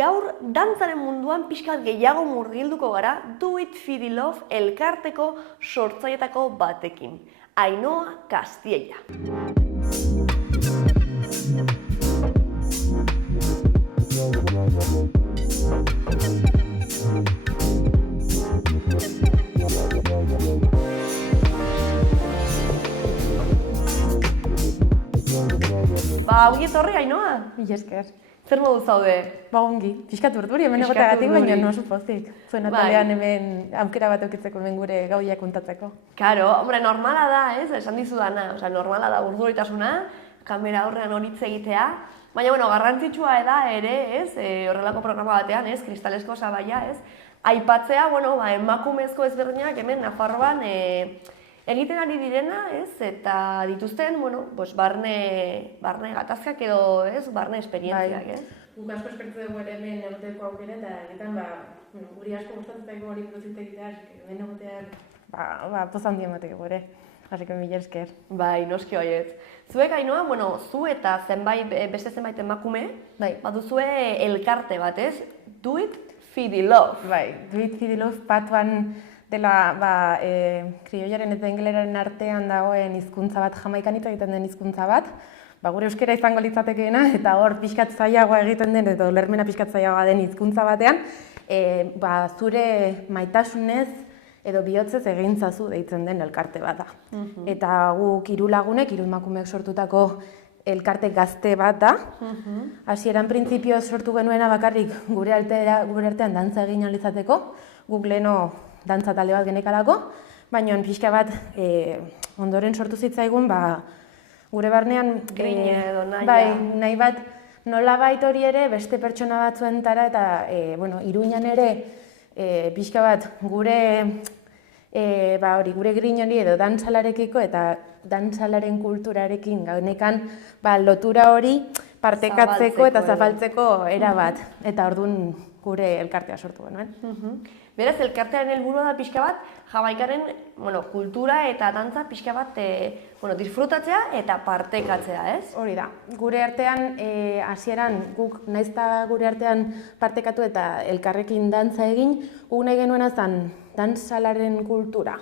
gaur dantzaren munduan pixkat gehiago murgilduko gara Do It Fidi Love elkarteko sortzailetako batekin. Ainhoa Castilla. Ongi etorri, Ainhoa? Mila esker. Zer modu zaude? Ongi, pixkat urduri, hemen egoteagatik, baina oso pozik. Zuen atalean hemen aukera bat aukitzeko hemen gure gauia kontatzeko. Karo, hombre, normala da, esan dizudana. Normala da urduritasuna, kamera aurrean horitz egitea. Baina, garrantzitsua da ere, horrelako programa batean, kristalesko sabaia, aipatzea, emakumezko ezberdinak hemen Nafarroan egiten ari direna, eta dituzten, barne gatazkak edo, barne esperientziak, Guk asko espertu dugu ere hemen egoteko aukera, eta egiten, guri asko gustatzeko hori prozit egitea, hemen egotea, pozan dien bateko ere, hasiko mila esker. Bai, noski baiet. Zuek, Ainhoa, zu eta beste zenbait emakume, baduzue elkarte bat, Do It Fidi Love. Bai, Do It Fidi Love patuan dela krioiaren eta ingeleraren artean dagoen hizkuntza bat, Jamaikan hitz egiten den hizkuntza bat, gure euskera izango litzatekeena, eta hor pixkat zailagoa egiten den, eta ulermena pixkat zailagoa den hizkuntza batean, zure maitasunez edo bihotzez egintzazu deitzen den elkarte bat da. Eta guk 3 lagunek, 3 emakumeek sortutako elkarte gazte bat da. Hasieran printzipioz sortu genuena bakarrik gure artean dantza egin ahal izateko, guk leheno dantza talde bat genekalako, baina pixka bat ondoren sortu zitzaigun, gure barnean nahi bat nolabait hori ere beste pertsona batzuentara eta Iruñan ere pixka bat gure grin hori edo dantzalarekiko eta dantzalaren kulturarekin gaunekan lotura hori partekatzeko eta zapaltzeko era bat, eta orduan gure elkartea sortu genuen. Beraz, elkartearen helburua da pixka bat, Jamaikaren kultura eta dantza pixka bat disfrutatzea eta partekatzea, ez? Hori da. Gure artean, hasieran guk naizta gure artean partekatu eta elkarrekin dantza egin, guk nahi genuena zen dantzalaren kultura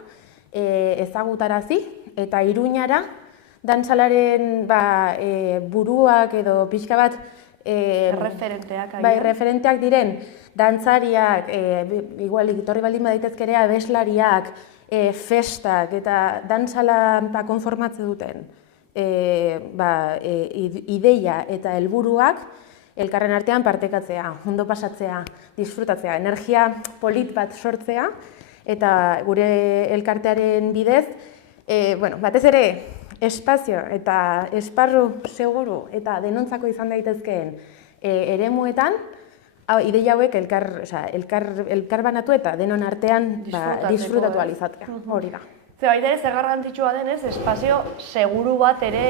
ezagutarazi eta Iruñara dantzalaren buruak edo pixka bat referenteak diren dantzariak, igual etorri baldin baditezkerea, abeslariak, festak eta dantzala konformatze duten ideia eta helburuak elkarren artean partekatzea, ondo pasatzea, disfrutatzea, energia polit bat sortzea, eta gure elkartearen bidez, batez ere, espazio eta esparru seguru eta denontzako izan daitezkeen eremuetan, ideia hauek elkar banatu eta denon artean disfrutatu ahal izatea. Hori da. Baita ere, zer garrantzitsua denez, espazio seguru bat ere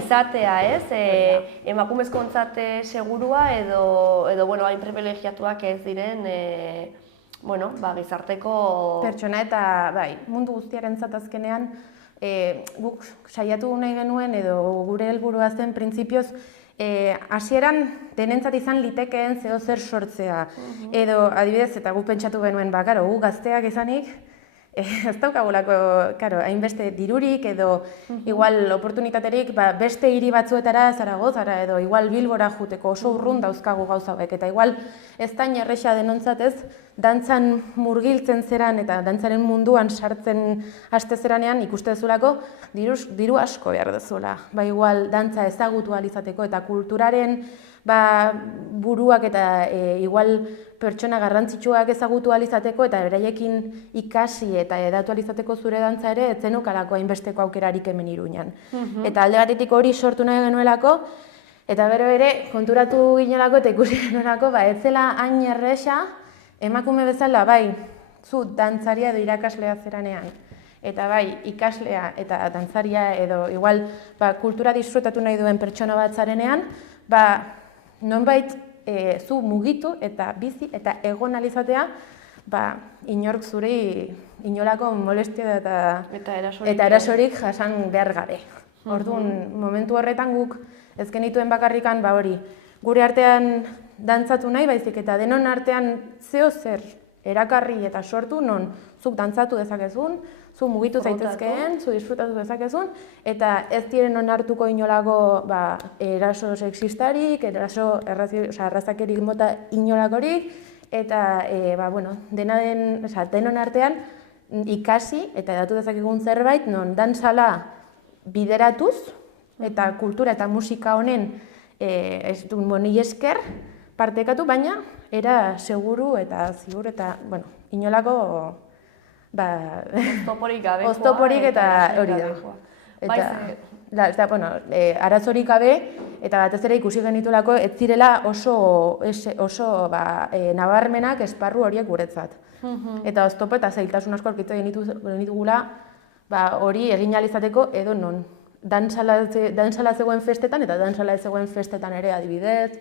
izatea, ez? Emakumezkoentzat segurua edo hain privilegiatuak ez diren gizarteko pertsona eta mundu guztiarentzat azkenean guk saiatu nahi genuen edo gure helburua zen printzipioz hasieran denentzat izan litekeen zer sortzea. Edo adibidez, eta guk pentsatu genuen, gu gazteak izanik, ez daukagulako, hainbeste dirurik edo igual oportunitaterik beste hiri batzuetara, Zaragozara edo igual Bilbora juteko oso urrun dauzkagu gauza hauek. Eta igual ez da erresa denontzat dantzan murgiltzen zeran eta dantzaren munduan sartzen haste zeranean ikuste dezulako diru asko behar dezuela. Igual dantza ezagutu ahal izateko eta kulturaren buruak eta igual pertsona garrantzitsuak ezagutu ahal izateko eta beraiekin ikasi eta hedatu ahal izateko zure dantza ere ez zenukalako hainbesteko aukerarik hemen Iruñan. Eta alde batetik hori sortu nahi genuelako, eta bero ere konturatu ginelako eta ikusi genuelako ez zela hain erresa emakume bezala zu dantzaria edo irakaslea zeranean. Eta ikaslea eta dantzaria edo igual kultura disfrutatu nahi duen pertsona bat zarenean, nonbait zu mugitu eta bizi eta egon ahal izatea, inork zuri inolako molestia eta erasorik jasan behar gabe. Orduan, momentu horretan guk ez genituen bakarrikan hori gure artean dantzatu nahi, baizik eta denon artean zeo zer erakarri eta sortu non zuk dantzatu dezakezun, zu mugitu zaitezkeen, zu disfrutatu dezakezun, eta ez diren onartuko inolako eraso sexistarik, eraso arrazakerik mota inolakorik, eta denon artean ikasi eta edatu dezakegun zerbait non dantzala bideratuz, eta kultura eta musika honen ez du moni esker partekatu, baina era seguru eta ziur eta, inolako oztoporik eta hori da. Arazorik gabe, eta batez ere ikusi genitulako ez zirela oso nabarmenak esparru horiek guretzat. Eta oztopo eta zailtasun asko aurkitzen genitugula hori egin ahal izateko edo non. Dantzala zegoen festetan eta dantzala ez zegoen festetan ere adibidez.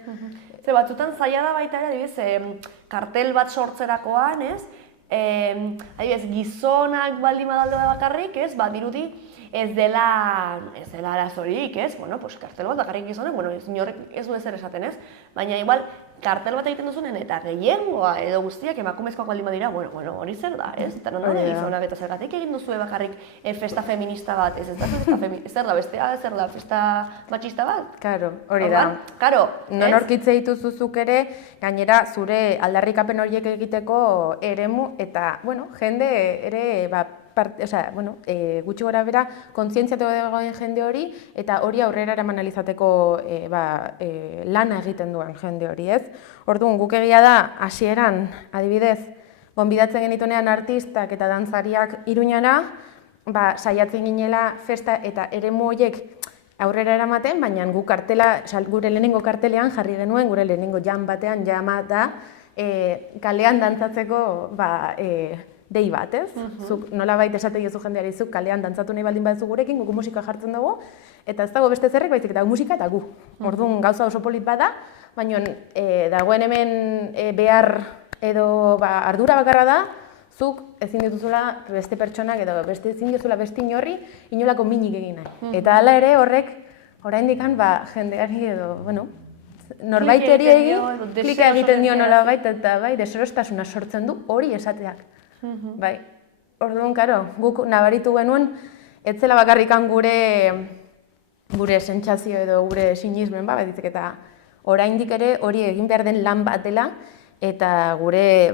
Ze batzutan zaila da baita ere, adibidez, kartel bat sortzerakoan, ez? Adibidez, gizonak baldin badalde bakarrik, ez? Dirudi ez dela arazorik, ez? Kartel bat bakarrik gizonak, ez du ezer esaten, ez? Baina igual, kartel bat egiten duzunen eta gehiengoa edo guztiak emakumezkoak baldin badira, hori zer da, ez? Eta non gizonak eta zergatik egin duzue bakarrik festa feminista bat, ez da festa feminista, zer da bestea, zer da festa matxista bat? Karo, hori da. Non aurkitze dituzuzuk ere, gainera zure aldarrikapen horiek egiteko eremu eta, jende ere, gutxi gora bera, kontzientziatu dagoen jende hori, eta hori aurrera eraman alizateko lana egiten duen jende hori, ez? Orduan, guk egia da, hasieran, adibidez, gonbidatzen genituenean artistak eta dantzariak Iruñara, saiatzen ginela festa eta eremu horiek aurrera eramaten, baina guk gure lehenengo kartelean jarri genuen, gure lehenengo jam batean, jama da, kalean dantzatzeko dei bat, ez? Zuk nolabait esate diozu jendeari, zuk kalean dantzatu nahi baldin baduzu gurekin, guk musika jartzen dugu, eta ez dago beste zerrek, baizik eta musika eta gu. Orduan gauza oso polit bada, baina dagoen hemen behar edo ardura bakarra da, zuk ezin dituzula beste pertsonak edo ezin dituzula beste inorri inolako minik egin nahi. Eta hala ere horrek, oraindik jendeari edo, norbaiteri egin, klika egiten dio nolabait eta deserostasuna sortzen du hori esateak. Orduan, guk nabaritu genuen, ez zela bakarrikan gure sentsazio edo gure sinismen, badizik eta oraindik ere hori egin behar den lan bat dela, eta gure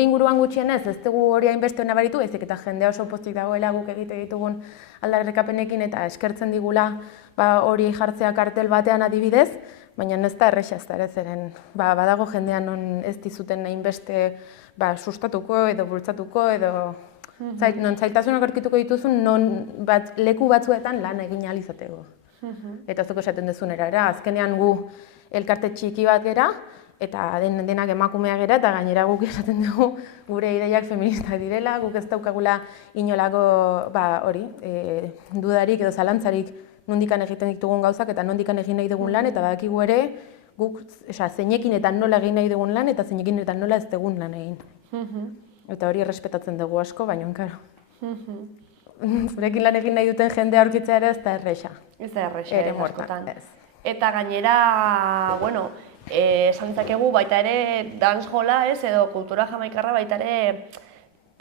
inguruan gutxienez ez dugu hori hainbeste nabaritu, ezik eta jendea oso pozik dagoela guk egite ditugun aldarrikapenekin eta eskertzen digula hori jartzea kartel batean adibidez, baina ez da erresa ez da ere zeren, badago jendean non ez dizuten hainbeste sustatuko edo bultzatuko edo non zailtasunak aurkituko dituzun non leku batzuetan lan egin ahal izateko. Eta zuko esaten dezunera, azkenean gu elkarte txiki bat gera, eta denak emakumea gera, eta gainera guk esaten dugu gure ideiak feministak direla, guk ez daukagula inolako dudarik edo zalantzarik nondikan egiten ditugun gauzak eta nondikan egin nahi dugun lan, eta badakigu ere guk zeinekin eta nola egin nahi dugun lan, eta zeinekin eta nola ez dugun lan egin. Eta hori errespetatzen dugu asko, baina karo. Zurekin lan egin nahi duten jendea aurkitzea ere ez da erresa. Ez da erresa, askotan. Eta gainera, esan ditzakegu baita ere dancehalla, edo kultura jamaikarra baita ere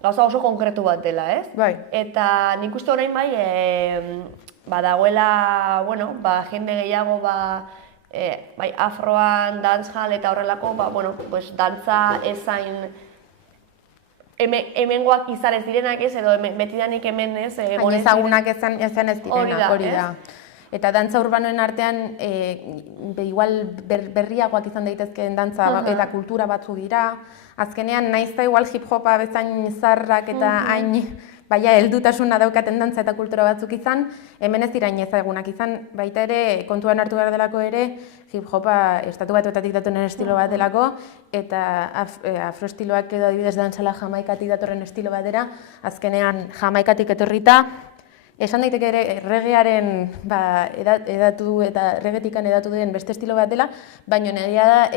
gauza oso konkretu bat dela, ez? Bai. Eta nik uste orain badagoela, jende gehiago, afroan, dancehall eta horrelako, dantza ezain hemengoak izan ez direnak ez, edo betidanik hemen ez. Hain ezagunak ezan ez direnak, hori da. Eta dantza urbanoen artean, igual berriagoak izan daitezkeen dantza eta kultura batzu dira. Azkenean, nahiz da igual hip-hopa bezain zarrak eta hain heldutasuna daukaten dantza eta kultura batzuk izan, hemen ez dira ezagunak izan, baita ere kontuan hartu behar delako ere, hip-hopa estatu batuetatik datoren estilo bat delako, eta afroestiloak edo adibidez dantzala jamaikatik datorren estilo bat dira, azkenean jamaikatik etorrita, esan daiteke ere regearen edatu eta regetikan edatu den beste estilo bat dela, baina egia da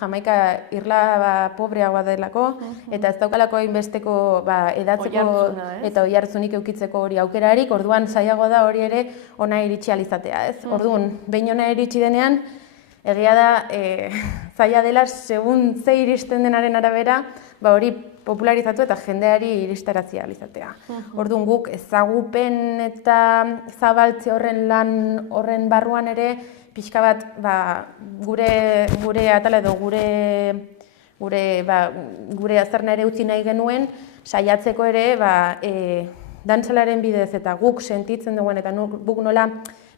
Jamaika irla pobreagoa delako eta ez daukalako hainbesteko edatzeko eta oihartzunik eukitzeko hori aukerarik, orduan zailagoa da hori ere ona iritsi ahal izatea, ez? Orduan, behin ona iritsi denean, Egia da, zaila dela, segun ze iristen denaren arabera, hori popularizatu eta jendeari iristarazia izatea. Orduan guk ezagupen eta zabaltze horren barruan ere, pixka bat gure atala edo gure azarna ere utzi nahi genuen, saiatzeko ere dantzalaren bidez eta guk sentitzen duguen eta guk nola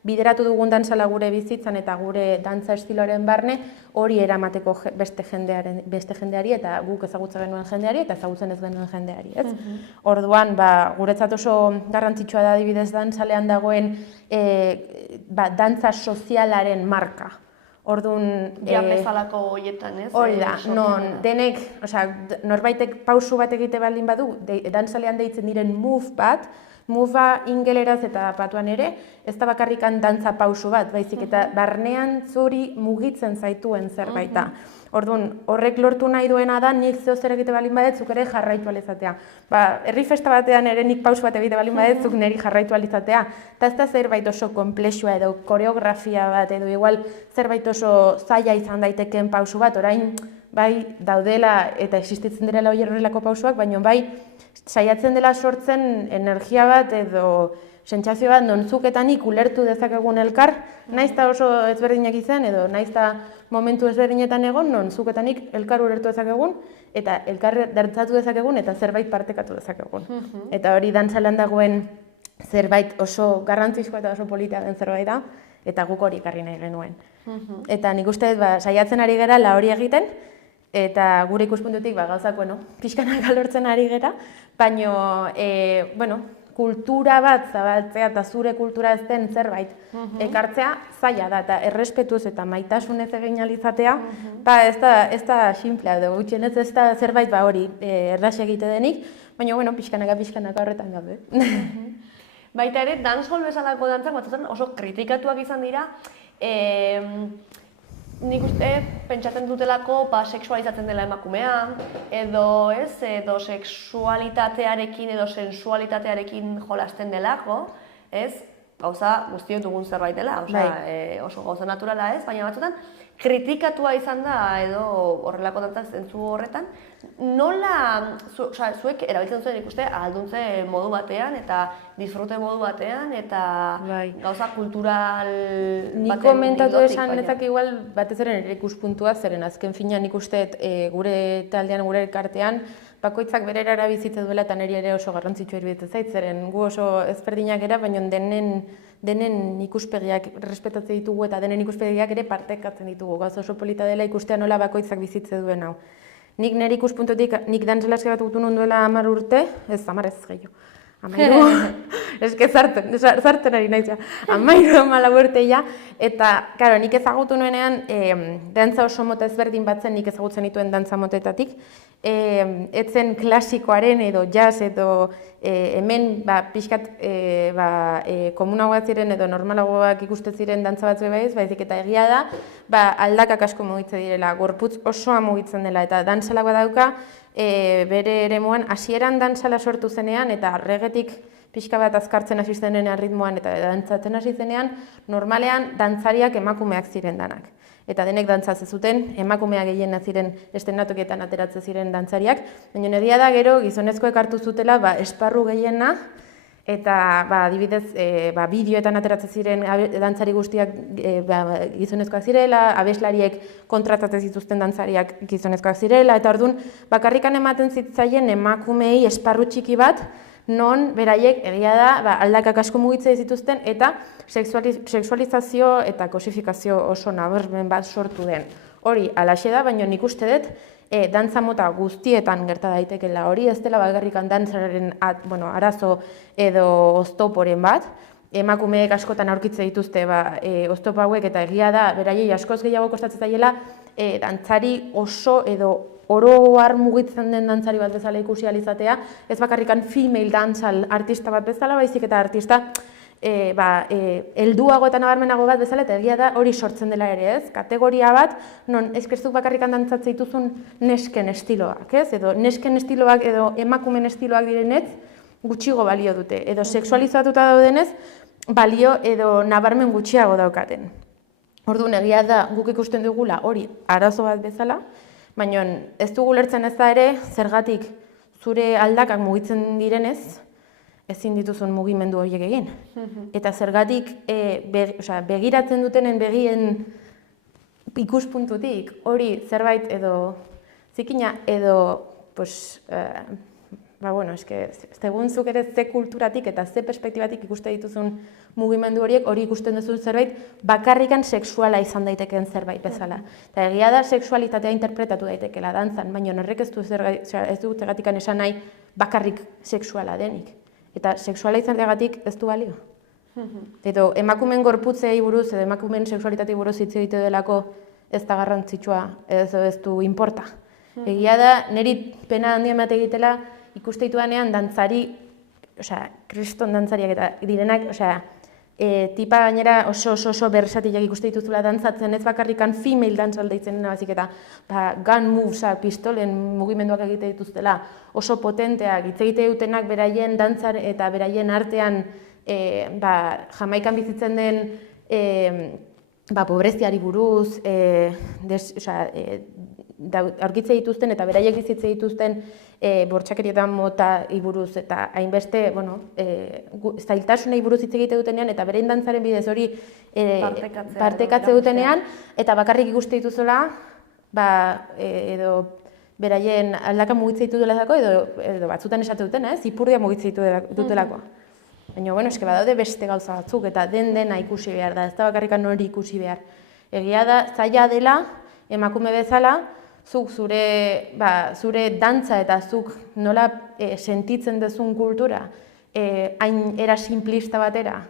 bideratu dugun dantzala gure bizitzan eta gure dantza estiloaren barne hori eramateko beste jendeari eta guk ezagutzen genuen jendeari eta ezagutzen ez genuen jendeari, ez? Orduan, guretzat oso garrantzitsua da adibidez dantzalean dagoen dantza sozialaren marka. Orduan... Ja bezalako horietan, ez? Hori da, non denek, norbaitek pausu bat egite baldin badu, dantzalean deitzen diren move ingeleraz eta patuan ere, ez da bakarrikan dantza pausu bat, baizik eta barnean zuri mugitzen zaituen zerbaita. Orduan, horrek lortu nahi duena da, nik zeo zer egite baldin badetzuk ere jarraitu alizatea. Herri festa batean ere nik pausu bat egite baldin badetzuk niri jarraitu alizatea. Eta ez da zerbait oso komplexua edo koreografia bat edo igual zerbait oso zaila izan daiteken pausu bat, orain bai daudela eta existitzen direla horrelako pausuak, baina bai saiatzen dela sortzen energia bat edo sentsazio bat non-zuk eta nik ulertu dezakegun elkar, naizta oso ezberdinak izan edo naizta momentu ezberdinetan egon, non-zuk eta nik elkar ulertu dezakegun eta elkar dantzatu dezakegun eta zerbait partekatu dezakegun. Eta hori dantzalan dagoen zerbait oso garrantzizkoa eta oso polita den zerbait da, eta guk hori ekarri nahi genuen. Eta nik uste saiatzen ari gara la hori egiten, eta gure ikuspuntutik gauzak, pixkanak alortzen ari gera, baina, kultura bat zabaltzea eta zure kultura ez den zerbait ekartzea zaila da, eta errespetuz eta maitasunez egin alizatea, ez da simplea, gutxienez ez da zerbait hori erraz egite denik, baina, pixkanaka horretan gaude. Baita ere, dancehall bezalako dantzak batzutan oso kritikatuak izan dira, nik uste pentsatzen dutelako sexualizatzen dela emakumea, edo sexualitatearekin edo sensualitatearekin jolasten delako, gauza guztiok dugun zerbait dela, oso gauza naturala ez, baina batzutan kritikatua izan da edo horrelako dantzak zentzu horretan, nola, zuek erabiltzen zuen ikuste ahalduntze modu batean eta disfrute modu batean eta gauza kultural baten nik komentatu esan nezak igual batez ere nire ikuspuntua zeren azken finean ikuste gure taldean, gure elkartean bakoitzak bere erara bizitza duela eta niri ere oso garrantzitsua iruditzen zait, zeren gu oso ezberdinak gara, baina denen ikuspegiak respetatzen ditugu eta denen ikuspegiak ere partekatzen ditugu. Gauza oso polita dela ikustea nola bakoitzak bizitze duen hau. Nik nire ikuspuntutik, nik dantzela eskatu nuen duela 10 urte, ez 10 ez gehiago. 13, eske zarten ari naiz ja, 14 urte ja, eta, karo, nik ezagutu nuenean, dantza oso mota ezberdin batzen nik ezagutzen dituen dantza motetatik, etzen klasikoaren edo jazz edo hemen pixkat komunagoak ziren edo normalagoak ikusten ziren dantza batzu baizik eta egia da, aldakak asko mugitzen direla, gorputz osoa mugitzen dela eta dantzala badauka, bere eremuan hasieran dantzala sortu zenean eta regetik pixka bat azkartzen hasi zenean ritmoan eta dantzatzen hasi zenean, normalean dantzariak emakumeak ziren danak. Eta denek dantzatzen zuten, emakumea gehiena ziren estenatokietan ateratzen ziren dantzariak, baina egia da gero gizonezkoek hartu zutela esparru gehiena eta adibidez bideoetan ateratzen ziren dantzari guztiak gizonezkoak zirela, abeslariek kontratatzen zituzten dantzariak gizonezkoak zirela, eta orduan bakarrikan ematen zitzaien emakumeei esparru txiki bat, non beraiek egia da aldakak asko mugitzen zituzten eta sexualizazio eta kosifikazio oso nabarmen bat sortu den. Hori alaxe da, baina nik uste dut dantza mota guztietan gerta daitekeela hori, ez dela bakarrikan dantzaren arazo edo oztoporen bat, emakumeek askotan aurkitzen dituzte oztopo hauek eta egia da beraiei askoz gehiago kostatzen zaiela dantzari oso edo oro har mugitzen den dantzari bat bezala ikusi alizatea, ez bakarrikan female dantzal artista bat bezala, baizik eta artista helduago eta nabarmenago bat bezala, eta egia da hori sortzen dela ere, ez? Kategoria bat, non eskerzuk bakarrikan dantzatzen dituzun nesken estiloak, ez? Edo nesken estiloak edo emakumen estiloak direnez, gutxigo balio dute, edo sexualizatuta daudenez, balio edo nabarmen gutxiago daukaten. Orduan egia da guk ikusten dugula hori arazo bat bezala, baina ez dugu ulertzen ez da ere zergatik zure aldakak mugitzen direnez, ezin dituzun mugimendu horiek egin. Eta zergatik begiratzen dutenen begien ikuspuntutik hori zerbait edo zikina edo segun zuk ere ze kulturatik eta ze perspektibatik ikuste dituzun mugimendu horiek, hori ikusten duzun zerbait bakarrikan sexuala izan daitekeen zerbait bezala. Eta egia da sexualitatea interpretatu daitekela dantzan, baina horrek ez du zergatikan esan nahi bakarrik sexuala denik. Eta sexuala izateagatik ez du balio. Edo emakumeen gorputzei buruz edo emakumeen sexualitatei buruz hitz egite delako ez da garrantzitsua, ez du importa. Egia da, niri pena handia emate egitela ikuste ditudanean dantzari, kriston dantzariak eta direnak, tipa gainera oso bersatilak ikuste dituzula dantzatzen, ez bakarrikan female dance deitzen bazik eta gun moves, pistolen mugimenduak egite dituztela, oso potenteak, hitz egite dutenak beraien dantzar eta beraien artean Jamaikan bizitzen den pobreziari buruz, aurkitze dituzten eta beraiek bizitze dituzten bortxakerietan mota buruz eta hainbeste, zailtasunei buruz hitz egite dutenean eta berein dantzaren bidez hori partekatze dutenean eta bakarrik ikuste dituzela edo beraien aldaka mugitze ditu delako edo batzutan esate dutena, ipurdia mugitze ditu dutelako. Baina, badaude beste gauza batzuk eta dena ikusi behar da, ez da bakarrikan hori ikusi behar. Egia da, zaila dela, emakume bezala, zuk zure dantza eta zuk nola sentitzen duzun kultura hain era simplista batera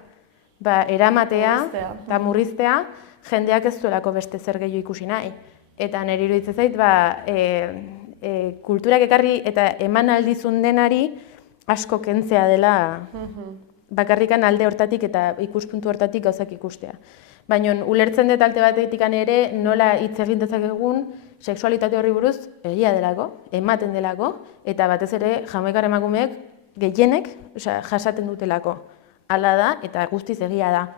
eramatea eta murriztea jendeak ez duelako beste zer gehiago ikusi nahi. Eta nire iruditzen zait, kulturak ekarri eta eman aldizun denari asko kentzea dela bakarrikan alde hortatik eta ikuspuntu hortatik gauzak ikustea. Baina ulertzen dut alde batetik ere nola hitz egin dezakegun sexualitate horri buruz egia delako, ematen delako, eta batez ere Jamaikar emakumeek gehienek jasaten dutelako. Hala da eta guztiz egia da.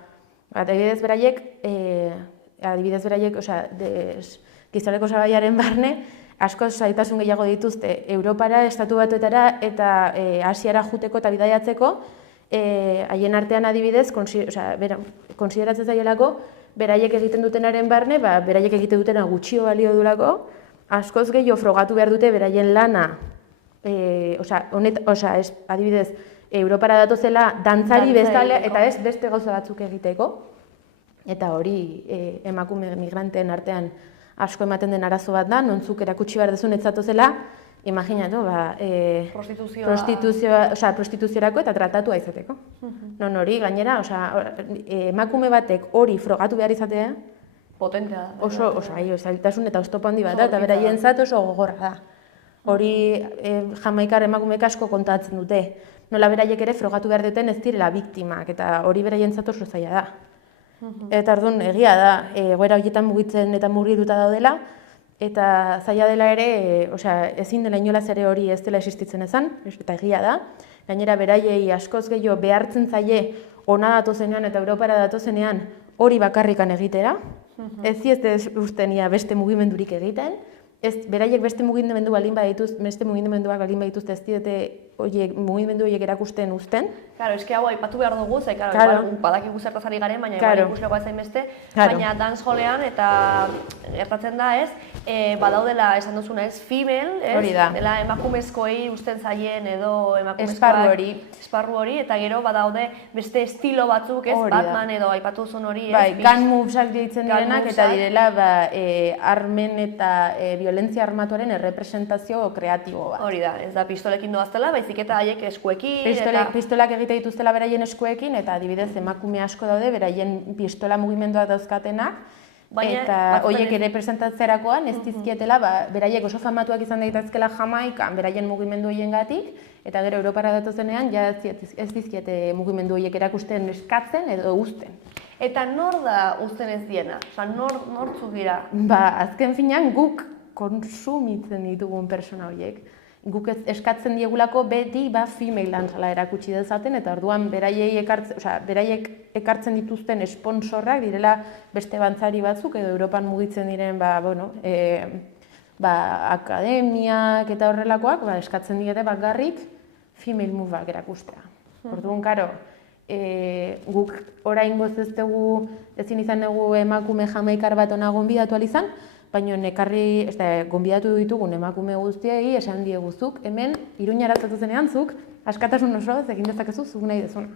Adibidez beraiek, Gizarteko Sabaiaren barne, asko zailtasun gehiago dituzte Europara, Estatu Batuetara eta Asiara joateko eta bidaiatzeko, haien artean adibidez, konsideratzen zaielako, beraiek egiten dutenaren barne, beraiek egiten dutena gutxio balio duelako, askoz gehiago frogatu behar dute beraien lana, adibidez, Europara datozela dantzari bezala eta ez beste gauza batzuk egiteko, eta hori emakume migranteen artean asko ematen den arazo bat da, nontzuk erakutsi behar dezun ez zatozela, imaginatu, prostituziorako eta tratatua izateko. Non hori, gainera, emakume batek hori frogatu behar izatea, potentea da. Oso zailtasun eta oztopo handi bat da, eta beraientzat oso gogorra da. Hori Jamaikar emakumeek asko kontatzen dute. Nola beraiek ere frogatu behar duten ez direla biktimak, eta hori beraientzat oso zaila da. Eta orduan egia da, egoera horietan mugitzen eta murgilduta daudela, eta zaila dela ere, ezin dela inolaz ere hori ez dela existitzen ezan, eta egia da. Gainera beraiei askoz gehiago behartzen zaie ona datozenean eta Europara datozenean hori bakarrikan egitera. Ez ustenia beste mugimendurik egiten, beraiek beste mugimenduak balin badituzte ez diote mugimendu horiek erakusten uzten. Claro, eske hau aipatu behar dugu, badakigu zertaz ari garen, baina ikusleko ez zainbeste, baina dancehallean eta gertatzen da ez, badaudela esan duzuna ez, female, dela emakumezkoei usten zaien edo emakumezkoak esparru hori, eta gero badaude beste estilo batzuk ez, Batman edo aipatu zuen hori ez. Gun movesak ditzen direnak eta direla armen eta violentzia armatuaren errepresentazio kreatibo bat. Hori da, ez da pistolekin doaztela, baizik eta haiek eskuekin. Pistolak egite dituztela beraien eskuekin eta adibidez emakume asko daude beraien pistola mugimenduak dauzkatenak eta horiek ere presentatzerakoan ez dizkietela beraiek oso famatuak izan daitezkela Jamaikan beraien mugimendu horiengatik eta gero Europara datozenean ez dizkiete mugimendu horiek erakusten eskatzen edo uzten. Eta nor da uzten ez diena? Nortzuk dira? Azken finean guk konsumitzen ditugun pertsona horiek. guk eskatzen diegulako beti female dantzala erakutsi dezaten, eta orduan beraiek ekartzen dituzten esponsorrak direla beste dantzari batzuk, edo Europan mugitzen diren akademiak eta horrelakoak eskatzen diete bakarrik female moveak erakustea. Orduan, karo, guk oraingoz ezin izan dugu emakume jamaikar bat ona gonbidatu izan, baina gonbidatu ditugun emakume guztiei esan dieguzuk, hemen Iruñara zenean zuk, askatasun osoz egin dezakezu zuk nahi dezuna.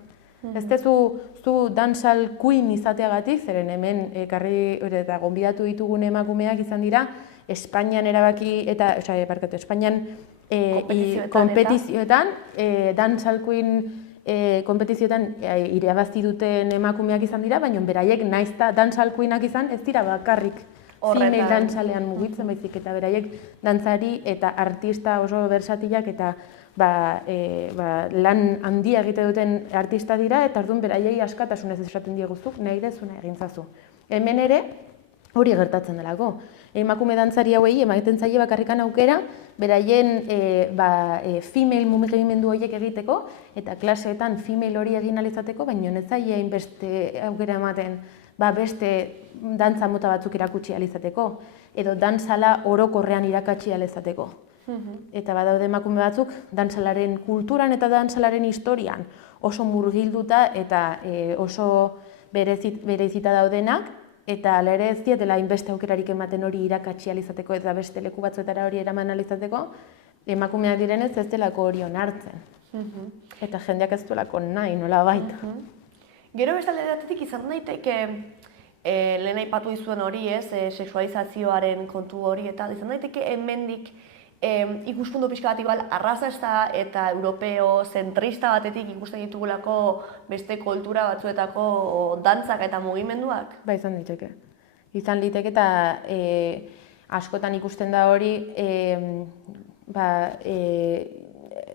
Ez dezu zu dancehall queen izateagatik, zeren hemen ekarri eta gonbidatu ditugun emakumeak izan dira, Espainian Espainian kompetizioetan, dancehall queen kompetizioetan irabazti duten emakumeak izan dira, baina beraiek naiz eta dancehall queenak izan ez dira bakarrik female dantzalean mugitzen baizik, eta beraiek dantzari eta artista oso bersatilak eta lan handia egite duten artista dira, eta orduan beraiei askatasunez esaten dieguzuk nahi dezuna egintzazu. Hemen ere hori gertatzen delako. Emakume dantzari hauei ematen zaie bakarrikan aukera, beraien female mugimendu horiek egiteko, eta klaseetan female hori egin ahal izateko, baina ez zaie hainbeste aukera ematen beste dantza mota batzuk erakutsi ahal izateko, edo dantzala orokorrean irakatsi ahal izateko. Eta badaude emakume batzuk dantzalaren kulturan eta dantzalaren historian oso murgilduta eta oso berezita daudenak, eta ala ere ez dietela hainbeste aukerarik ematen hori irakatsi ahal izateko eta beste leku batzuetara hori eraman ahal izateko, emakumeak direnez ez delako hori onartzen. Eta jendeak ez duelako nahi, nola baita. Gero bestalde datetik izan daiteke lehen aipatu izuen hori, sexualizazioaren kontu hori, eta izan daiteke hemendik ikuspuntu pixka bat igual arrazasta eta europeo zentrista batetik ikusten ditugulako beste kultura batzuetako dantzak eta mugimenduak? Ba, izan liteke. Izan liteke eta askotan ikusten da hori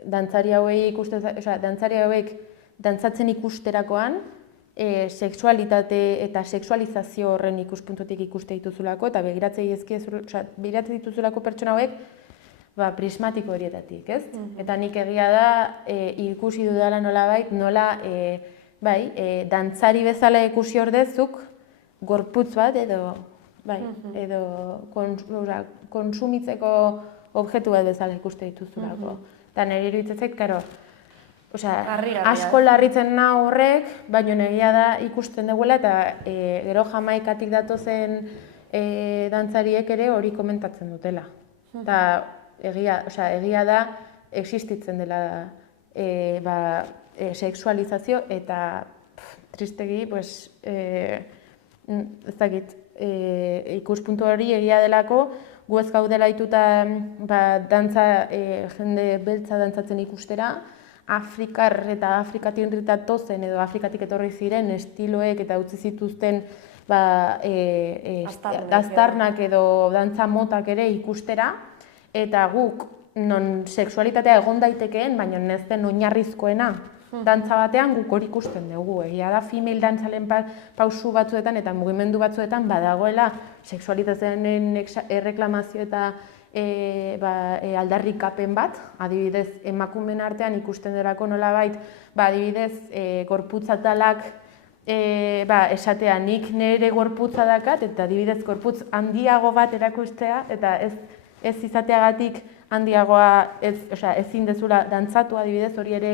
dantzari hauek dantzatzen ikusterakoan sexualitate eta sexualizazio horren ikuspuntutik ikuste dituzulako eta begiratzen dituzulako pertsona hauek prismatiko horietatik, ez? Eta nik egia da ikusi dudala nolabait, nola dantzari bezala ikusi ordezuk gorputz bat edo konsumitzeko objektu bat bezala ikuste dituzulako. Eta nire iruditzen zait, karo, asko larritzen na horrek, baina egia da ikusten dugula eta gero Jamaikatik datozen dantzariek ere hori komentatzen dutela. Eta egia da existitzen dela sexualizazio eta tristegi, ez dakit, ikuspuntu hori egia delako, gu ez gaudela dituta jende beltza dantzatzen ikustera, Afrikar eta Afrikatik datozen edo Afrikatik etorri ziren estiloek eta utzi zituzten aztarnak edo dantza motak ere ikustera, eta guk non sexualitatea egon daitekeen, baina ez den oinarrizkoena dantza batean guk hori ikusten dugu. Egia da female dantzalen pausu batzuetan eta mugimendu batzuetan badagoela sexualitatearen erreklamazio eta aldarrikapen bat, adibidez emakumeen artean ikusten delako nolabait, adibidez gorputzatalak esatea nik nire gorputza dakat eta adibidez gorputz handiago bat erakustea eta ez izateagatik handiagoa ezin dezula dantzatu, adibidez, hori ere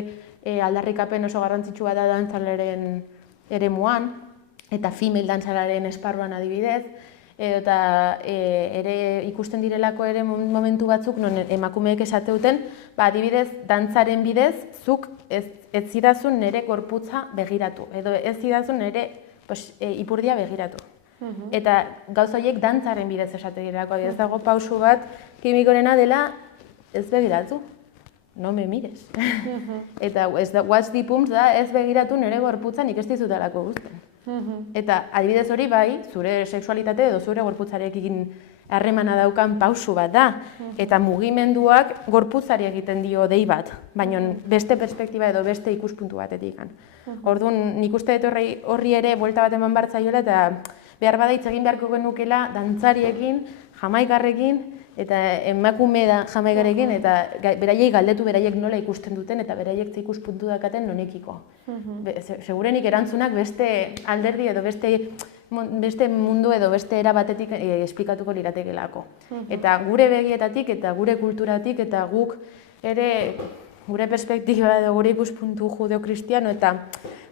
aldarrikapen oso garrantzitsua da dantzalaren eremuan, eta female dantzalaren esparruan adibidez, eta ere ikusten direlako ere momentu batzuk, non emakumeek esate duten, adibidez, dantzaren bidez, zuk ez zidazun nire gorputza begiratu, edo ez zidazun nire ipurdia begiratu. Eta gauza horiek dantzaren bidez esate direlako, ez dago pausu bat kimikorena dela ez begiratu, no me mires. Eta what's the pumps da ez begiratu nire gorputza nik ez dizutelako guzten. Eta adibidez hori bai, zure sexualitate edo zure gorputzarekin harremana daukan pausu bat da, eta mugimenduak gorputzari egiten dio dei bat, baina beste perspektiba edo beste ikuspuntu batetik. Orduan, nik uste dut horri ere buelta bat eman bartzaiola eta behar bada hitz egin beharko genukela dantzariekin, jamaikarrekin, eta emakume da jamaikarekin, eta beraiek galdetu beraiek nola ikusten duten, eta beraiek ze ikuspuntu dakaten nonekiko. Segurenik erantzunak beste alderdi edo beste mundu edo beste era batetik esplikatuko liratekelako. Eta gure begietatik eta gure kulturatik eta guk ere gure perspektiba edo gure ikuspuntu judeo-kristiano eta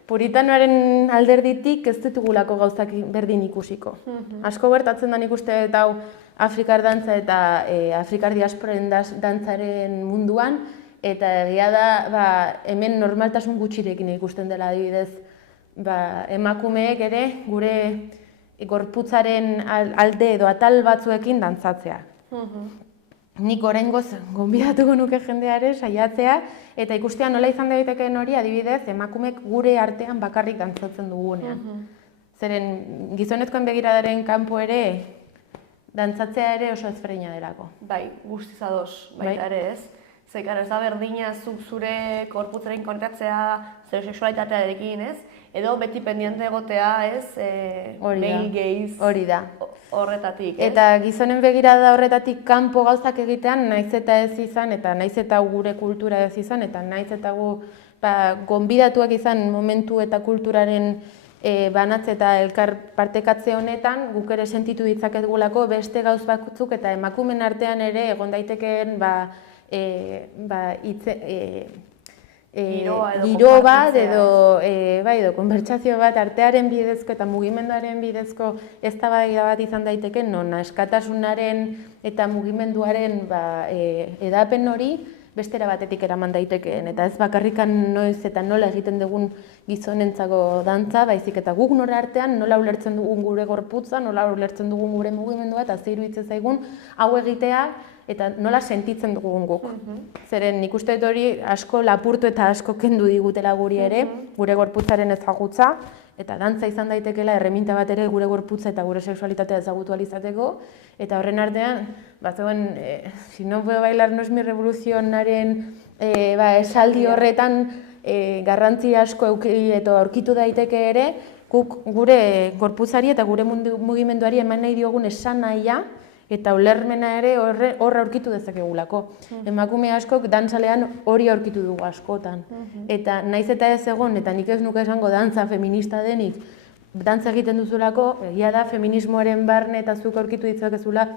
puritanoaren alderditik ez ditugulako gauzak berdin ikusiko. Asko gertatzen da nik uste eta hau Afrikar dantza eta Afrikar diasporaren dantzaren munduan, eta egia da hemen normaltasun gutxirekin ikusten dela adibidez, emakumeek ere gure gorputzaren alde edo atal batzuekin dantzatzea. Nik oraingoz gonbidatuko nuke jendeare saiatzea eta ikustea nola izan daitekeen hori adibidez emakumek gure artean bakarrik dantzatzen dugunean. Zeren gizonezkoen begiradaren kanpo ere dantzatzea ere oso ezberdina delako. Bai, guztiz ados baita ere ez. Zekar ez da berdina zuk zure korputzaren kontatzea zure sexualitatearekin ez, edo beti pendiente egotea ez, male gaze horretatik. Eta gizonen begirada horretatik kanpo gauzak egitean naiz eta ez izan, eta naiz eta gure kultura ez izan, eta naiz eta gu gonbidatuak izan momentu eta kulturaren banatze eta elkar partekatze honetan, guk ere sentitu ditzakegulako beste gauz batzuk eta emakumeen artean ere egon daitekeen giro bat edo konbertsazio bat artearen bidezko eta mugimenduaren bidezko eztabaida bat izan daiteke non askatasunaren eta mugimenduaren edapen hori bestera batetik eraman daitekeen, eta ez bakarrikan noiz eta nola egiten dugun gizonentzako dantza, baizik eta guk nora artean nola ulertzen dugun gure gorputza, nola ulertzen dugun gure mugimendua, eta ze iruditzen zaigun hau egitea, eta nola sentitzen dugun guk. Zeren nik uste dut hori asko lapurtu eta asko kendu digutela guri ere, gure gorputzaren ezagutza, eta dantza izan daitekela erreminta bat ere gure gorputza eta gure sexualitatea ezagutu ahal izateko, eta horren artean, zegoen, si no puedo bailar no es mi revolucionaren esaldi horretan garrantzi asko eta aurkitu daiteke ere, guk gure gorputzari eta gure mugimenduari eman nahi diogun esan nahia, eta ulermena ere horra aurkitu dezakegulako. Emakume askok dantzalean hori aurkitu dugu askotan. Eta naiz eta ez egon, eta nik ez nuke esango dantza feminista denik, dantza egiten duzulako, egia da feminismoaren barne eta zuk aurkitu ditzakezula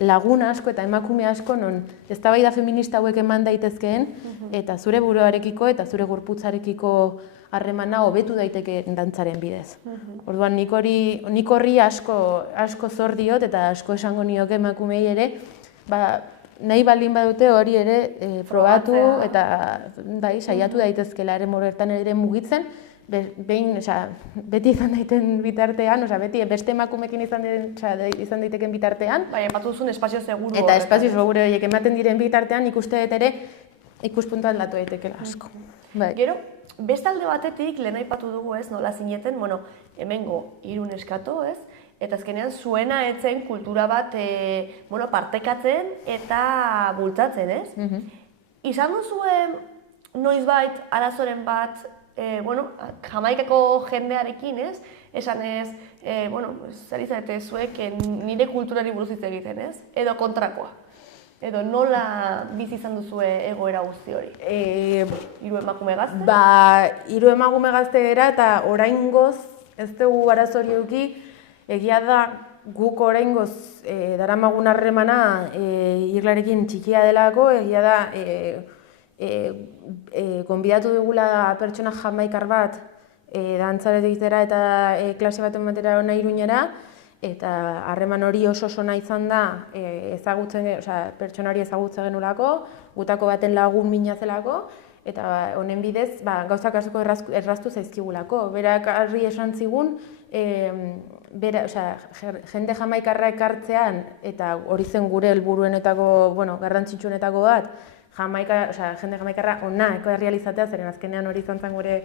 lagun asko eta emakume asko non eztabaida feminista hauek eman daitezkeen, eta zure buruarekiko eta zure gorputzarekiko harremana hobetu daiteke dantzaren bidez. Orduan nik horri asko zor diot eta asko esango nioke emakumei ere, nahi baldin badute hori ere probatu eta saiatu daitezkela ere horretan ere mugitzen, beti izan daiten bitartean, beti beste emakumekin izan daiteken bitartean. Bai, epatu duzun espazio seguru. Eta espazio seguru horiek ematen diren bitartean ikuste dut ere ikuspuntu aldatu daitekela asko. Gero, beste alde batetik, lehen aipatu dugu ez, nola zineten, hemengo hiru neskato ez, eta azkenean zuena etzen kultura bat partekatzen eta bultzatzen ez. Izango zuen noizbait arazoren bat Jamaikako jendearekin ez, esan ez, zer izate zuek nire kulturari buruz hitz egiten ez, edo kontrakoa. Edo nola bizi izan duzue egoera guzti hori? Hiru emakume gazte? Hiru emakume gazte gara eta oraingoz ez dugu arazo hori eduki, egia da guk oraingoz daramagun harremana irlarekin txikia delako, egia da gonbidatu dugula pertsona jamaikar bat dantzare egitera eta klase bat ematera ona Iruñera, eta harreman hori oso ona izan da pertsona hori ezagutza genulako, gutako baten lagun mina zelako, eta honen bidez gauzak asko erraztu zaizkigulako. Berak harri esan zigun, jende jamaikarra ekartzean, eta hori zen gure helburuenetako, garrantzitsuenetako bat, jende jamaikarra ona errealizatea, zeren azkenean hori izan zen gure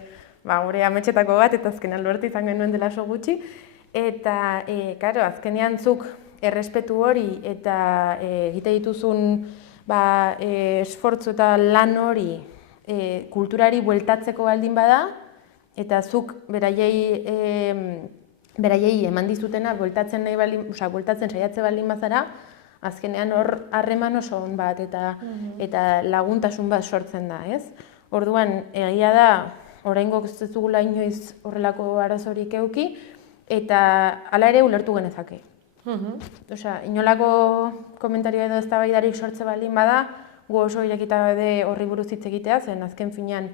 ametxetako bat, eta azkenean lortu izan genuen dela oso gutxi. Eta, azkenean zuk errespetu hori eta egite dituzun esfortzu eta lan hori kulturari bueltatzeko baldin bada, eta zuk beraiei beraiei eman dizutena bueltatzen saiatze baldin bazara, azkenean hor harreman oso on bat eta laguntasun bat sortzen da, ez? Orduan, egia da, oraingoz ez dugula inoiz horrelako arazorik eduki, eta hala ere ulertu genezake. Osea, inolako komentario edo eztabaidarik sortze baldin bada, gu oso irekita daude horri buruz hitz egitea, zen azken finean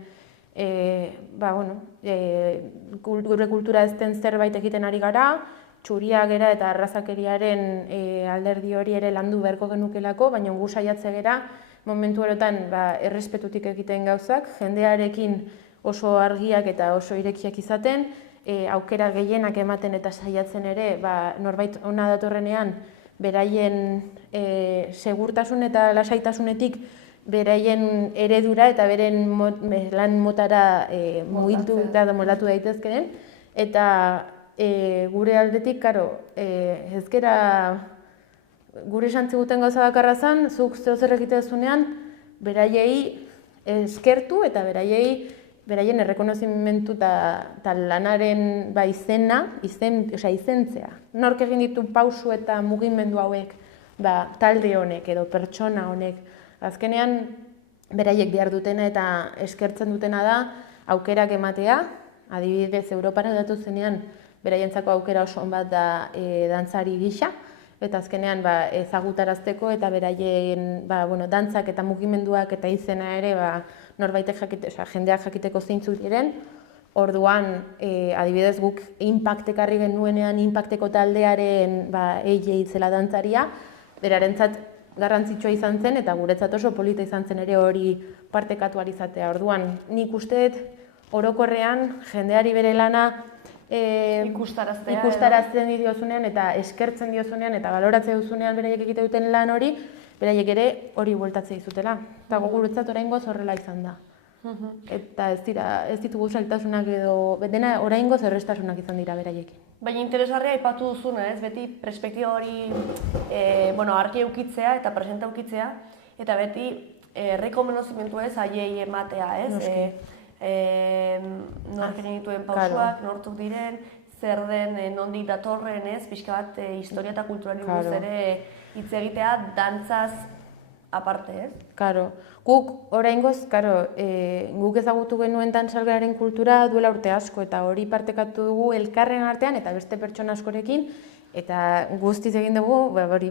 gure kultura ez den zerbait egiten ari gara, txuria gera eta arrazakeriaren alderdi hori ere landu beharko genukelako, baina gu saiatze gera momentu erotan errespetutik egiten gauzak, jendearekin oso argiak eta oso irekiak izaten, aukera gehienak ematen eta saiatzen ere, norbait ona datorrenean, beraien segurtasun eta lasaitasunetik beraien eredura eta beren lan motara mugitu eta moldatu daitezkeen, eta gure aldetik, ezkera gure esantziguten gauza bakarra zen, zuk zeozer egitezunean, beraiei eskertu eta beraien errekonozimentu eta lanaren izentzea. Nork egin ditu pausu eta mugimendu hauek, talde honek edo pertsona honek. Azkenean, beraiek behar dutena eta eskertzen dutena da aukerak ematea, adibidez Europara datu zenean beraientzako aukera oso on bat da dantzari gisa, eta azkenean ezagutarazteko eta beraien dantzak eta mugimenduak eta izena ere norbaitek jendeak jakiteko zeintzuk diren. Orduan, adibidez guk Impact ekarri genuenean Impacteko taldearen EJ zela dantzaria, berarentzat garrantzitsua izan zen eta guretzat oso polita izan zen ere hori partekatu ahal izatea. Orduan, nik uste dut orokorrean jendeari bere lana ikustarazten diozunean eta eskertzen diozunean eta baloratzen diozunean beraiek egite duten lan hori, beraiek ere hori bueltatzea dizutela. Eta guretzat oraingoz horrela izan da. Eta ez ditugu zailtasunak edo, dena oraingoz errestasunak izan dira beraiekin. Baina interesgarria aipatu duzuna, ez? Beti perspektiba hori argi eukitzea eta presente eukitzea, eta beti errekonozimendu ez haiei ematea, ez? Nork egin dituen pausuak, nortzuk diren, zer den, nondik datorren, ez? Pixka bat historia eta kulturari buruz ere hitz egitea dantzaz aparte, ez? Karo. Guk oraingoz, guk ezagutu genuen dantzalgararen kultura duela urte asko, eta hori partekatu dugu elkarren artean eta beste pertsona askorekin, eta guztiz egin dugu, hori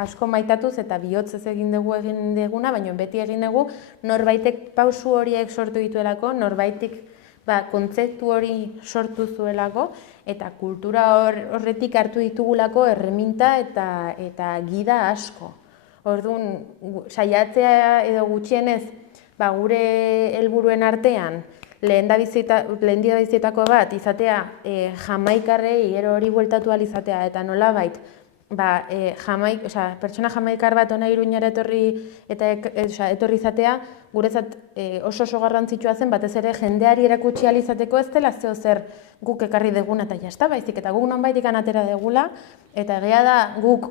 asko maitatuz eta bihotzez egin duguna, baina beti egin dugu norbaitek pausu horiek sortu dituelako, norbaitik kontzeptu hori sortu zuelako, eta kultura horretik hartu ditugulako erreminta eta gida asko. Orduan, saiatzea edo gutxienez, gure helburuen artean, lehen bizietako bat izatea jamaikarrei gero hori bueltatu ahal izatea eta nolabait, pertsona jamaikar bat ona Iruñara etorri izatea, guretzat oso garrantzitsua zen, batez ere jendeari erakutsi ahal izateko ez dela zer guk ekarri deguna eta jazta, baizik eta guk nonbaitik atera degula, eta egia da guk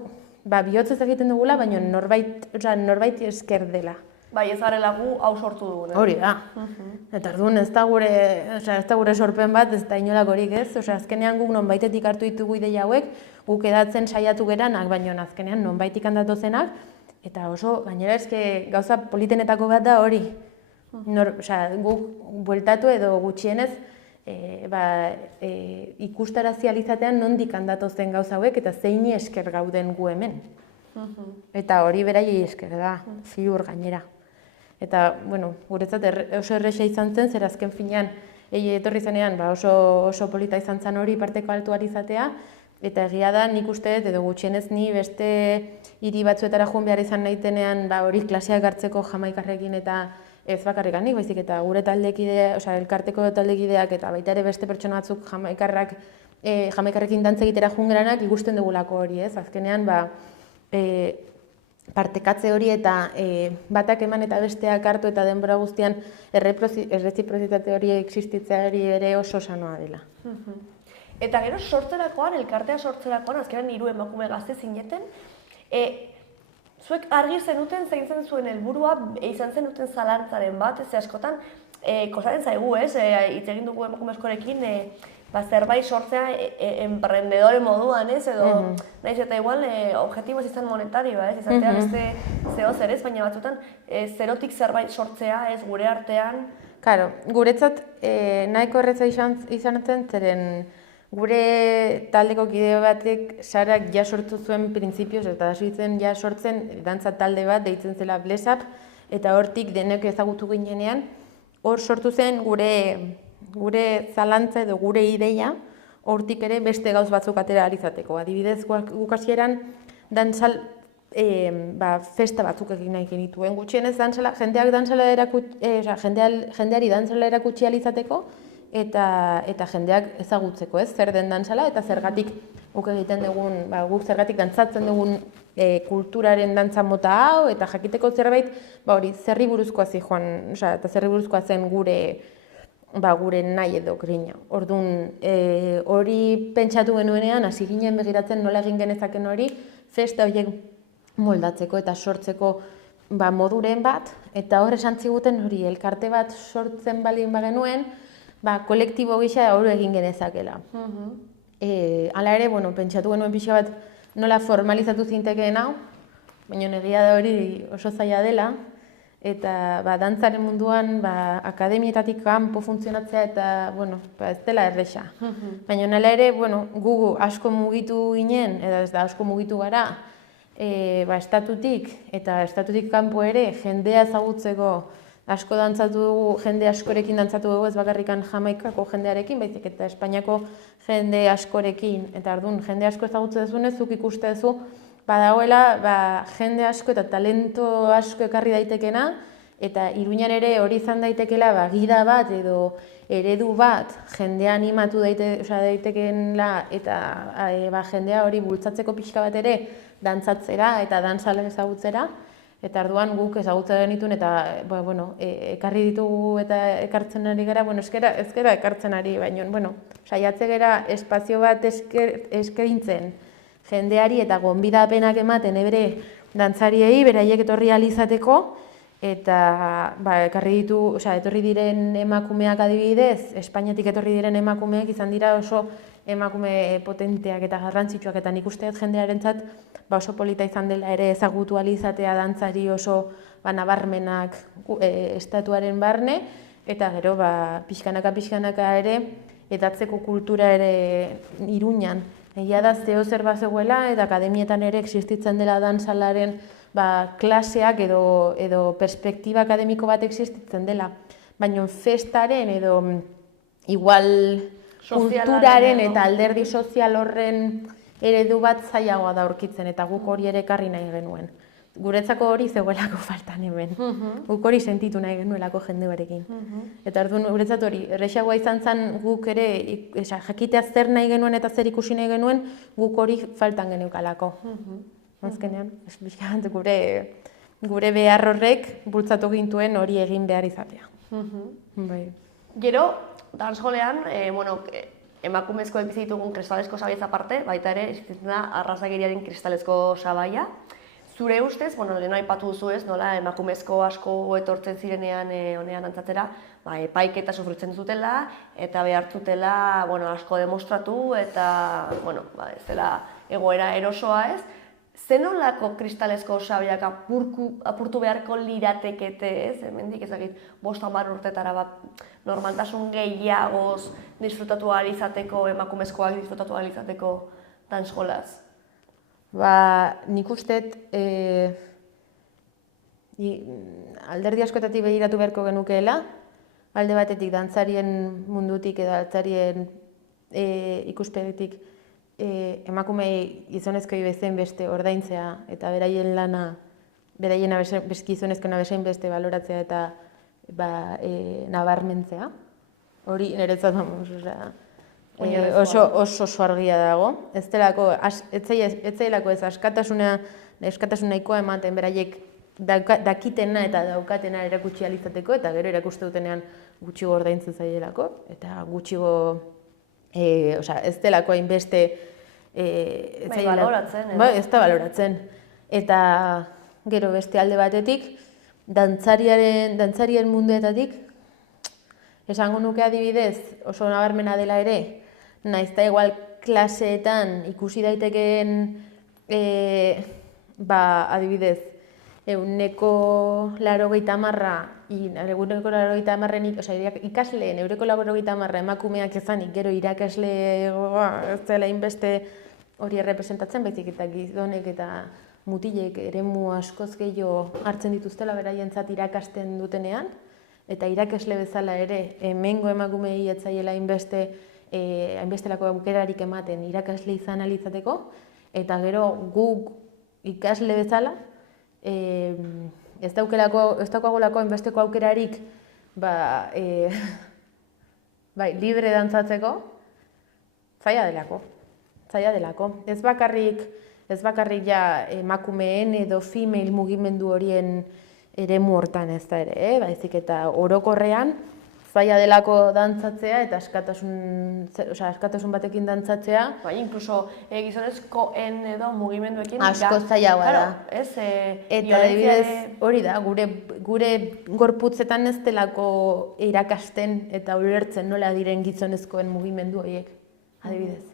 bihotzez egiten dugula, baina norbait esker dela. Bai, ez garela gu hau sortu dugu. Hori da. Eta orduan ez da gure sorpen bat, ez da inolakorik ez. Azkenean guk nonbaitetik hartu ditugu ideia hauek, guk edatzen saiatu geranak, baina azkenean nonbaitik datozenak, eta oso gainera eske gauza politenetako bat da hori. Guk bueltatu edo gutxienez ikustarazi ahal izatean nondik datozen gauza hauek eta zeini esker gauden gu hemen. Eta hori beraiei esker da, ziur gainera. Eta, guretzat oso erresa izan zen, zer azken finean etorri zenean oso polita izan zen hori parteko altu ahal izatea, eta egia da nik uste dut edo gutxienez ni beste hiri batzuetara joan behar izan nahitenean hori klaseak hartzeko jamaikarrekin eta ez bakarrikanik, baizik eta gure taldekidea, elkarteko taldekideak eta baita ere beste pertsona batzuk jamaikarrekin dantza egitera jungeranak ikusten dugulako hori, ez? Azkenean, partekatze hori eta batak eman eta besteak hartu eta denbora guztian erreziprozitate hori existitzeari ere oso sanoa dela. Eta gero sortzerakoan, elkartea sortzerakoan, azkenean 3 emakume gazte zineten, zuek argi zenuten zein zen zuen helburua, izan zenuten zalantzaren bat, ez askotan, kostatzen zaigu, ez? Hitz egin dugu emakumezkorekin, zerbait sortzea emprendedore moduan, ez? Edo, nahiz eta igual, objektibo ez izan monetarioa, ez? Izatea beste zeo zer ez, baina batzutan zerotik zerbait sortzea, ez? Gure artean. Claro, guretzat nahiko erreza izan zen, zeren gure taldeko kideo batek Sarak ja sortu zuen printzipioz, eta hasi zen ja sortzen dantza talde bat deitzen zela Blesap, eta hortik denek ezagutu ginenean, hor sortu zen gure zalantza edo gure ideia, hortik ere beste gauz batzuk atera alizateko. Adibidez, guk hasieran dantzal festa batzuk egin nahi genituen. Gutxienez dantzala, jendeari dantzala erakutsi alizateko, eta jendeak ezagutzeko, ez? Zer den dantzala eta zergatik guk egiten dugun, guk zergatik dantzatzen dugun kulturaren dantza mota hau, eta jakiteko zerbait, hori, zerri buruzkoa zijoan, eta zerri buruzkoa zen gure nahi edo grina. Orduan, hori pentsatu genuenean, hasi ginen begiratzen nola egin genezaken hori, festa horiek moldatzeko eta sortzeko moduren bat, eta hor esan ziguten hori, elkarte bat sortzen balin bagenuen, kolektibo gisa hori egin genezakela. Hala ere, pentsatu genuen pixka bat nola formalizatu zintekeen hau, baina egia da hori oso zaila dela, eta dantzaren munduan akademietatik kanpo funtzionatzea eta ez dela erresa. Baina hala ere, gu asko mugitu ginen, eta ez da asko mugitu gara, estatutik eta estatutik kanpo ere jendea ezagutzeko asko dantzatu dugu, jende askorekin dantzatu dugu, ez bakarrikan Jamaikako jendearekin, baizik eta Espainiako jende askorekin. Eta orduan, jende asko ezagutzen duzunez, zuk ikuste duzu, badagoela jende asko eta talento asko ekarri daitekena, eta Iruñan ere hori izan daitekela gida bat edo eredu bat jendea animatu daitekeela eta jendea hori bultzatzeko pixka bat ere dantzatzera eta dantzala ezagutzera. Eta orduan guk ezagutza genituen eta ekarri ditugu eta ekartzen ari gara, ez gara ekartzen ari, baina saiatze gara espazio bat eskaintzen jendeari eta gonbidapenak ematen ebere dantzariei, beraiek etorri alizateko, eta etorri diren emakumeak adibidez, Espainiatik etorri diren emakumeak izan dira oso emakume potenteak eta garrantzitsuak, eta nik uste dut jendearentzat oso polita izan dela ere ezagutu alizatea dantzari oso nabarmenak estatuaren barne, eta gero pixkanaka ere edatzeko kultura ere Iruñan. Egia da zeo zer bazegoela eta akademietan ere existitzen dela dantzalaren klaseak edo perspektiba akademiko bat existitzen dela. Baina festaren edo igual kulturaren eta alderdi sozial horren eredu bat zailagoa da aurkitzen, eta guk hori ere ekarri nahi genuen. Guretzako hori zegoelako faltan hemen. Guk hori sentitu nahi genuelako jende barekin. Eta orduan guretzat hori, errexagoa izan zen guk ere jakitea zer nahi genuen eta zer ikusi nahi genuen, guk hori faltan geneukalako. Azkenean, gure behar horrek bultzatu gintuen hori egin behar izatea. Gero, dansjolean, emakumezkoek bizi ditugun kristalesko sabaiaz aparte, baita ere, existitzen da arrazagiriaren kristalezko sabaia. Zure ustez, lehen aipatu duzu ez, nola emakumezko asko etortzen zirenean honean dantzatzera, epaiketa sufritzen zutela, eta behar zutela asko demostratu, eta ez dela egoera erosoa ez. Zenolako kristalezko sabaiak apurtu beharko liratekete ez, hemendik ezagit 5-10 urtetara normaltasun gehiagoz disfrutatu ahal izateko, emakumezkoak disfrutatu ahal izateko dansjolaz? Nik usteet alderdi askoetatik begiratu beharko genukeela, alde batetik dantzarien mundutik edo dantzarien ikuspegitik emakumei gizonezkoi bezain beste ordaintzea eta beraien lana, beraien gizonezkoena bezain beste baloratzea eta nabarmentzea. Hori niretzat oso argia dago. Ez zailako ez askatasun nahikoa ematen beraiek dakitena eta daukatena erakutsi ahal izateko, eta gero erakuste dutenean gutxigo ordaintzen zailelako, eta gutxigo ez delako hainbeste baloratzen. Ez da baloratzen. Eta gero beste alde batetik, dantzarien munduetatik, Esango nuke adibidez, oso nabarmena dela ere, naiz eta igual klaseetan ikusi daitekeen, adibidez, ikasleen eureko 80 emakumeak ezanik, gero irakasle ez dela inbeste hori errepresentatzen, baizik eta gizonek eta mutilek eremu askoz gehiago hartzen dituztela beraientzat irakasten dutenean, eta irakasle bezala ere, hemengo emakumei ez zaiela hainbestelako aukerarik ematen irakasle izan ahal izateko, eta gero guk ikasle bezala, ez daukagolako hainbesteko aukerarik libre dantzatzeko, zaila delako. Ez bakarrik ja emakumeen edo female mugimendu horien eremu hortan ez da ere, baizik eta orokorrean zaila delako dantzatzea eta askatasun batekin dantzatzea. Bai, inkluso gizonezkoen edo mugimenduekin asko zailagoa da. Eta adibidez hori da, gure gorputzetan ez delako irakasten eta ulertzen nola diren gizonezkoen mugimendu horiek, adibidez.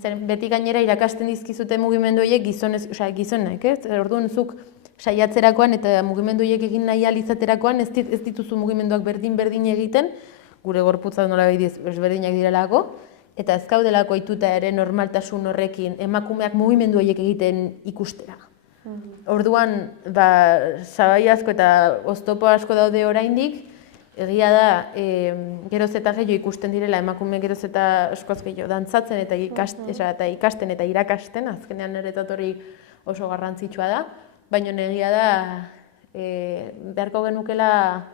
Zer, beti gainera irakasten dizkizute mugimendu horiek gizonak, ez? Orduan zuk saiatzerakoan eta mugimendu horiek egin nahi alizaterakoan ez dituzu mugimenduak berdin egiten, gure gorputza nola behiz ezberdinak direlako, eta ez gaudelako ohituta ere normaltasun horrekin emakumeak mugimendu horiek egiten ikustera. Orduan, sabai asko eta oztopo asko daude oraindik, egia da, geroz eta gehiago ikusten direla emakume geroz eta askoz gehiago dantzatzen eta ikasten eta irakasten, azkenean niretzat hori oso garrantzitsua da, baina egia da, beharko genukela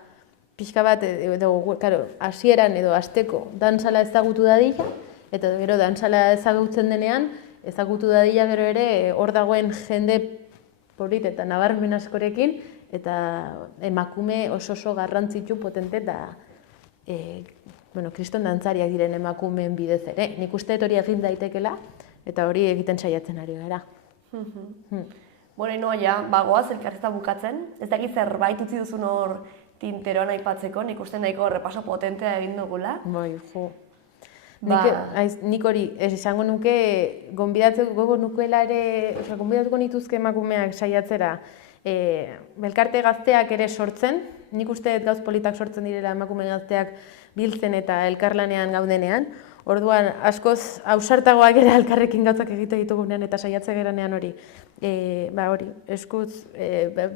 pixka bat, hasieran edo hasteko dantzala ezagutu dadila, eta gero dantzala ezagutzen denean, ezagutu dadila gero ere hor dagoen jende polit eta nabarmen askorekin, eta emakume oso garrantzitsu potente eta kriston dantzariak diren emakumeen bidez ere. Nik uste hori egin daitekela, eta hori egiten saiatzen ari gara. Bueno, goaz elkarrizketa bukatzen. Ez dakit zerbait utzi duzun hor tinteroan aipatzeko, nik uste nahiko repaso potentea egin dugula. Bai, jo. Nik hori, esango nuke, gonbidatuko nituzke emakumeak saiatzera, elkarte gazteak ere sortzen, nik uste gauz politak sortzen direla emakume gazteak biltzen eta elkarlanean gaudenean, orduan askoz ausartagoak ere elkarrekin gauzak egite ditugunean eta saiatze geranean hori,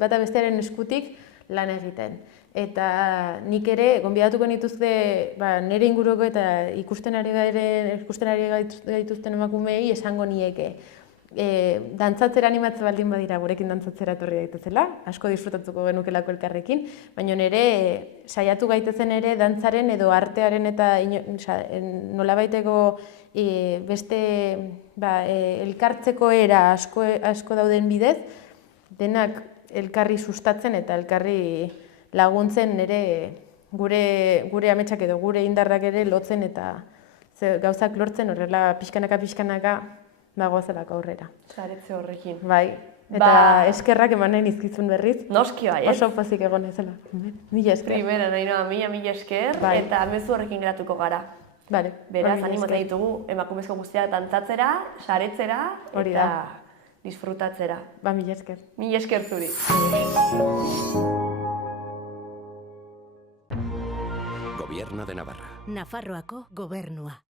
bata bestearen eskutik lan egiten. Eta nik ere, gonbidatuko nituzte nire inguruko eta ikusten ari gaituzten emakumeei esango nieke. Dantzatzera animatzen baldin badira gurekin dantzatzera etorri daitezela, asko disfrutatuko genukelako elkarrekin, baina nire saiatu gaitezen ere dantzaren edo artearen eta nolabaiteko beste elkartzeko era asko dauden bidez, denak elkarri sustatzen eta elkarri laguntzen nire gure ametsak edo gure indarrak ere lotzen eta gauzak lortzen horrela pixkanaka goazelako aurrera. Saretze horrekin. Bai, eta eskerrak eman nahi nizkizun berriz. Noski bai, oso pozik egon ezela. Mila esker. Primera, mila esker, eta mezu horrekin geratuko gara. Beraz, animatzen ditugu emakumezko guztiak dantzatzera, saretzera eta disfrutatzera. Mila esker. Mila esker zuri. Gobierno de Navarra. Nafarroako gobernua.